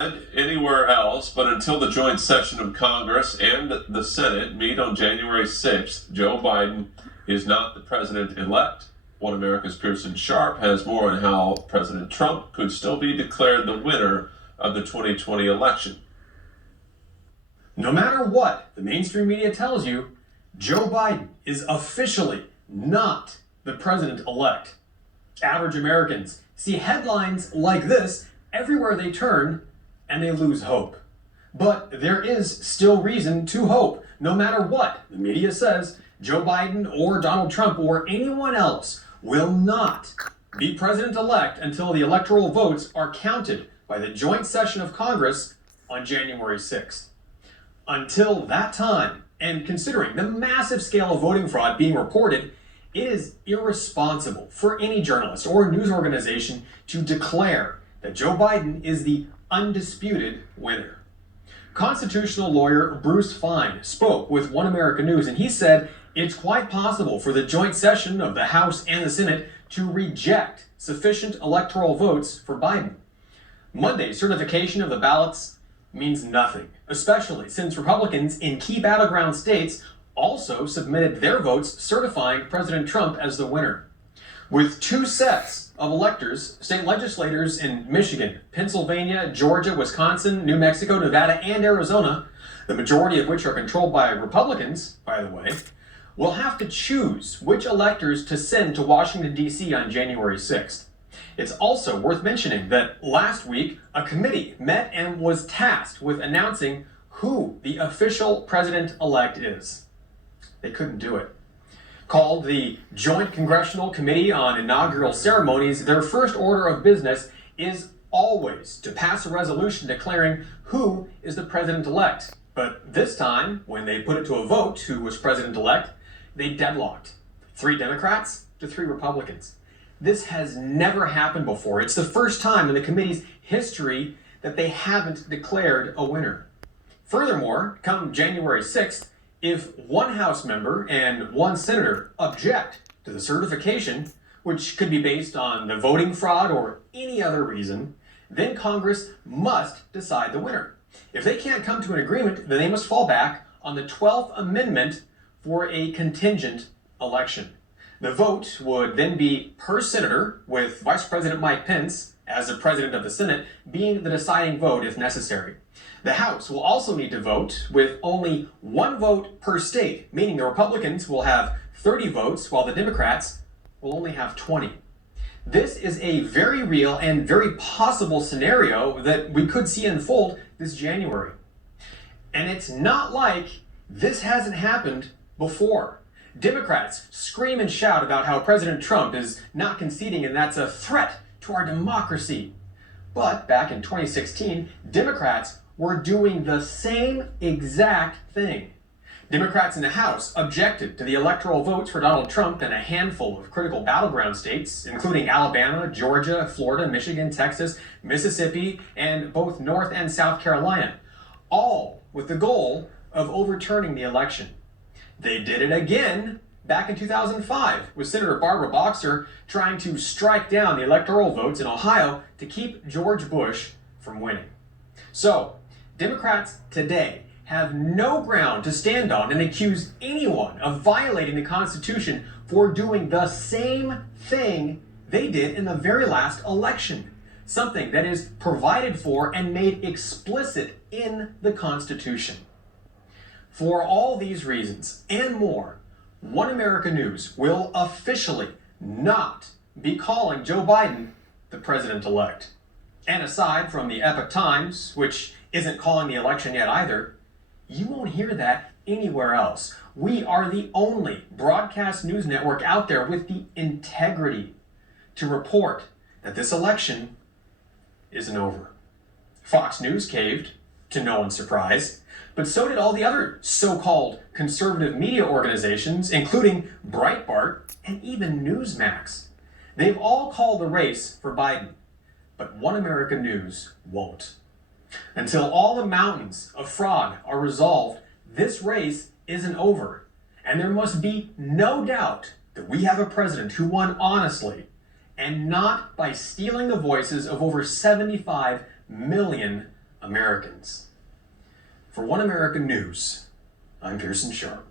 Anywhere else, but until the joint session of Congress and the Senate meet on January 6th, Joe Biden is not the president-elect. One America's Pearson Sharp has more on how President Trump could still be declared the winner of the 2020 election. No matter what the mainstream media tells you, Joe Biden is officially not the president-elect. Average Americans see headlines like this everywhere they turn, and they lose hope. But there is still reason to hope. No matter what the media says, Joe Biden or Donald Trump or anyone else will not be president-elect until the electoral votes are counted by the joint session of Congress on January 6th. Until that time, and considering the massive scale of voting fraud being reported, it is irresponsible for any journalist or news organization to declare that Joe Biden is the undisputed winner. Constitutional lawyer Bruce Fein spoke with One America News, and he said it's quite possible for the joint session of the House and the Senate to reject sufficient electoral votes for Biden. Monday's certification of the ballots means nothing, especially since Republicans in key battleground states also submitted their votes certifying President Trump as the winner. With two sets of electors, state legislators in Michigan, Pennsylvania, Georgia, Wisconsin, New Mexico, Nevada, and Arizona, the majority of which are controlled by Republicans, by the way, will have to choose which electors to send to Washington, D.C. on January 6th. It's also worth mentioning that last week, a committee met and was tasked with announcing who the official president-elect is. They couldn't do it. Called the Joint Congressional Committee on Inaugural Ceremonies, their first order of business is always to pass a resolution declaring who is the president-elect. But this time, when they put it to a vote who was president-elect, they deadlocked. 3 Democrats to 3 Republicans. This has never happened before. It's the first time in the committee's history that they haven't declared a winner. Furthermore, come January 6th, if one House member and one senator object to the certification, which could be based on the voting fraud or any other reason, then Congress must decide the winner. If they can't come to an agreement, then they must fall back on the 12th Amendment for a contingent election. The vote would then be per senator, with Vice President Mike Pence, as the president of the Senate, being the deciding vote if necessary. The House will also need to vote with only 1 vote per state, meaning the Republicans will have 30 votes while the Democrats will only have 20. This is a very real and very possible scenario that we could see unfold this January. And it's not like this hasn't happened before. Democrats scream and shout about how President Trump is not conceding and that's a threat to our democracy. But back in 2016, Democrats were doing the same exact thing. Democrats in the House objected to the electoral votes for Donald Trump in a handful of critical battleground states, including Alabama, Georgia, Florida, Michigan, Texas, Mississippi, and both North and South Carolina, all with the goal of overturning the election. They did it again back in 2005 with Senator Barbara Boxer trying to strike down the electoral votes in Ohio to keep George Bush from winning. So, Democrats today have no ground to stand on and accuse anyone of violating the Constitution for doing the same thing they did in the very last election, something that is provided for and made explicit in the Constitution. For all these reasons and more, One America News will officially not be calling Joe Biden the president-elect. And aside from the Epoch Times, which isn't calling the election yet either, you won't hear that anywhere else. We are the only broadcast news network out there with the integrity to report that this election isn't over. Fox News caved, to no one's surprise, but so did all the other so-called conservative media organizations, including Breitbart and even Newsmax. They've all called the race for Biden, but One America News won't. Until all the mountains of fraud are resolved, this race isn't over, and there must be no doubt that we have a president who won honestly, and not by stealing the voices of over 75 million Americans. For One American News, I'm Pearson Sharp.